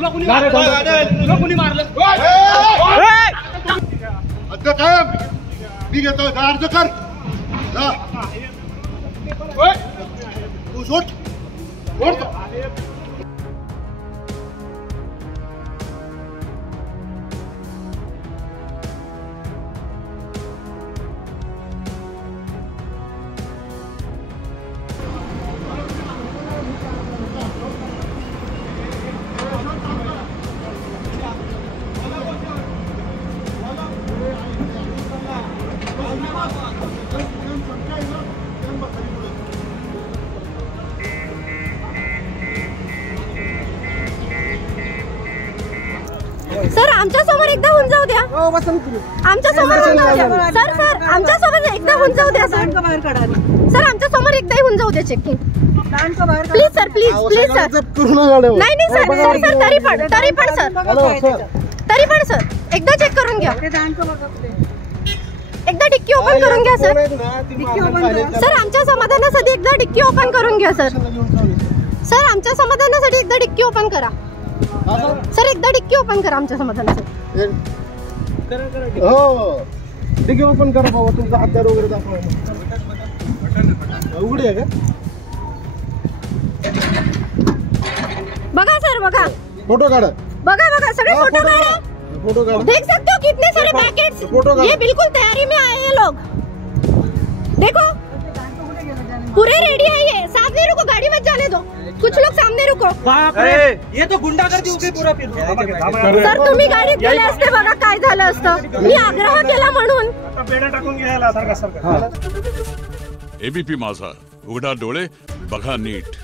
तुला कुणी मारलं? कायम मी घेतो अर्ज कर तू सोड सर आमच्या समोर एकदा होऊन जाऊ द्या. आमच्या समोर होऊन जाऊ द्या. सर आमच्या सोबत एकदा होऊन जाऊ द्या. सर आमच्या समोर एकदा होऊन जाऊ द्या checking please sir. Please sir. नाही सर. तरी पण सर एकदा चेक करून घ्या. एकदा डिक्की ओपन करून घ्या सर. सर आमच्या समाधानासाठी एकदा डिक्की ओपन करून घ्या सर. सर आमच्या समाधानासाठी एकदा डिक्की ओपन करा. सर एकदा डिक्की ओपन करा आमच्या समाधानासाठी. हो डिक्की ओपन करा बाबा. तुमचा हत्यार वगैरे दाखवा. उघडे आहे का? बघा सर बघा. फोटो काढा. बघा सगळे फोटो काढा. फोटो काढा. देख सकते हो कितने सारे पैकेट्स. ये बिल्कुल तैयारी में आए हैं लोग. देखो पूरे रेडी है. ये सामने रुको. गाड़ी मत जाने दो. कुछ लोग सामने रुको. ये तो गुंडागर्दी हो गई पूरा. सर तुम्ही गाडीत गेले असते बघा काय झालं असतं. मी आग्रह केला म्हणून. बेड्या टाकून घ्यायला सारखा. एबीपी माझा, उघडा डोळे बघा नीट.